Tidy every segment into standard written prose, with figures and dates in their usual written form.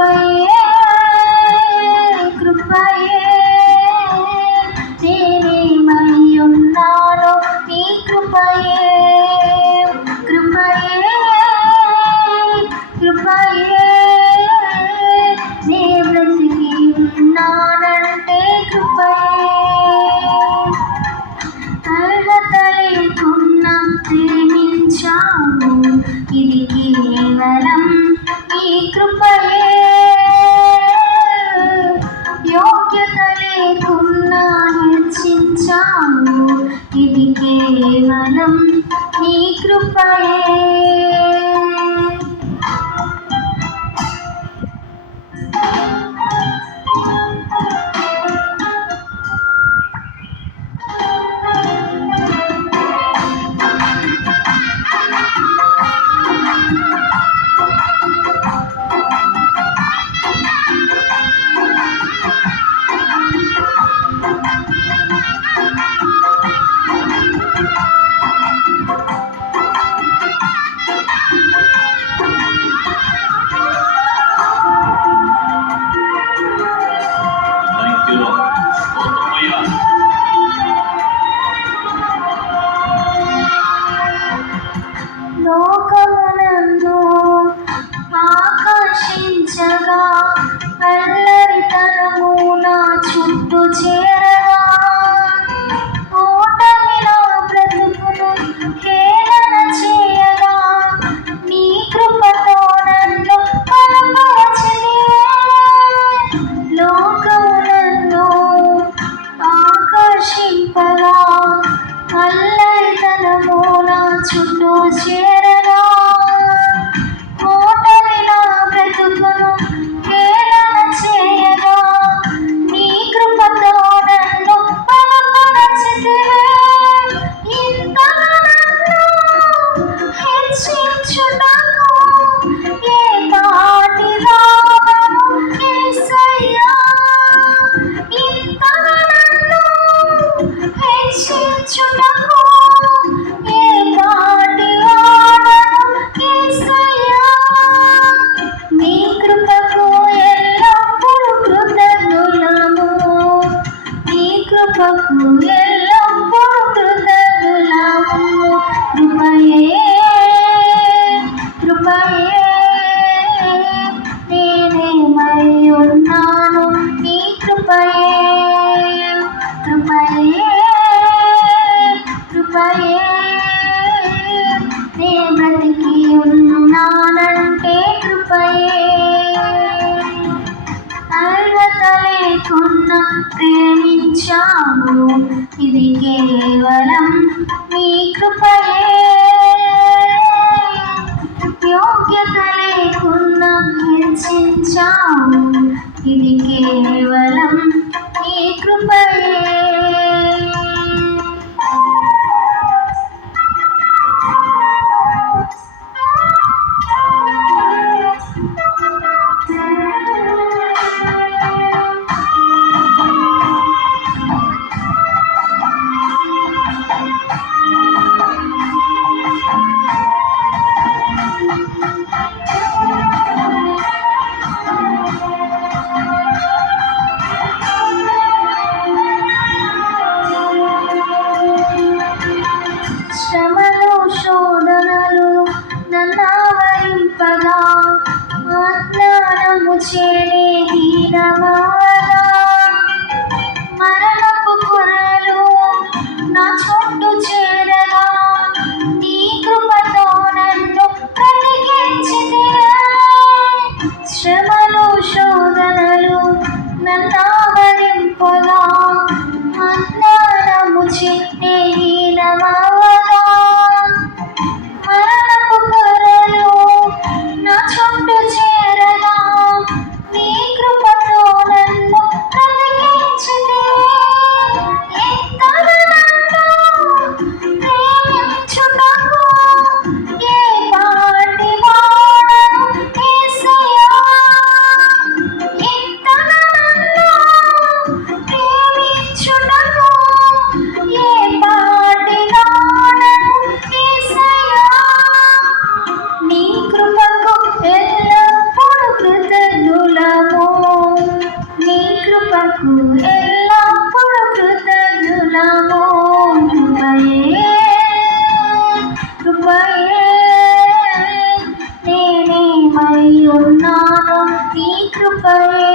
కృపయే కృపయే నేనేమై ఉన్నానో నీ కృపయే కృపయే కృపయే నే బ్రతికి ఉన్నానంటే కృపయే అర్హత లేకున్నా ప్రేమించావు ఇది కేవలం నీ కృపయే యోగ్యత లేకున్నా హెచ్చించావు ఇది కేవలం నీ కృపయే లోకమునందు ఆకర్షించగా అల్లరితనము నా చుట్టూ చేరగా ఓటమి నా బ్రతుకును హేళన చేయగా నీ కృపతో నన్ను బలపరచితివే లోకమునందు ఆకర్షింపగా అల్లరితనము నా చుట్టూ చేరగా ఓటమి నా బ్రతుకును హేళన చేయగా నీ కృపతో నన్ను బలపరచితివే ఇంతగా నన్ను హెచ్చించుటకు ఏ పాటి రాగము యేసయ్యా ఇంతగా నన్ను హెచ్చించుటకు ఏ పాటి వాడను యేసయ్యా నీ కృపకు ఎల్లప్పుడూ కృతజ్ఞులము నీ కృపకు ఎల్లప్పుడూ కృతజ్ఞులము కృపయే కృపయే నేనేమై ఉన్నాను నీ కృపయే కృపయే కృపయే నే బ్రతికి ఉన్నానంటే కృపయే అర్హత లేకున్నా ప్రేమించావు ఇది కేవలం నీ కృపయే యోగ్యత లేకున్నా హెచ్చించావు ఇది కేవలం నీ కృపయే శ్రమలు శోధనలు నన్నావరింపగా అజ్ఞానము చేనే హీనమాగా మరణపు కొరలు నా చుట్టూ చేరగా నీ కృపతో నన్ను బ్రతికించితివే శ్రమలు శోధనలు నన్నావరింపగా అజ్ఞానము చేనే హీనమాగా మరణపు కొరలు నా చుట్టూ చేరగా నీ కృపతో నన్ను బ్రతికించితివే ఎంతగా నన్ను ప్రేమించుటకు ఏ పాటి వాడను యేసయ్యా కృపయే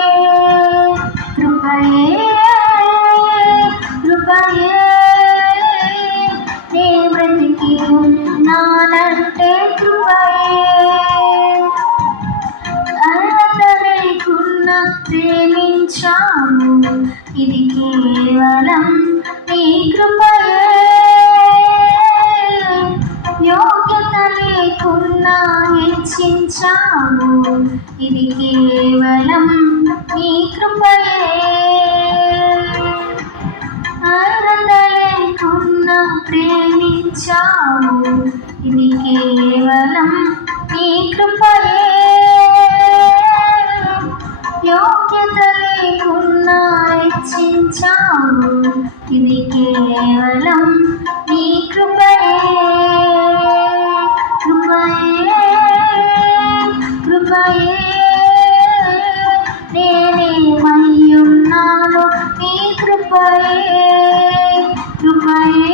కృపయే కృపయే నే బ్రతికి ఉన్నానంటే కృపయే అర్హత లేకున్నా ప్రేమించావు ఇది కేవలం నీ కృపయే యోగ్యత లేకున్నా హెచ్చించావు ఇది కేవలం నీ కృపయే అర్హత లేకున్నా ప్రేమించావు ఇది కేవలం నీ కృపయే యోగ్యత లేకున్నా హెచ్చించావు ఇది కేవలం నీ కృపయే కృపయే కృపయే నేనేమయ్యున్నానో నీ కృపయే కృపయే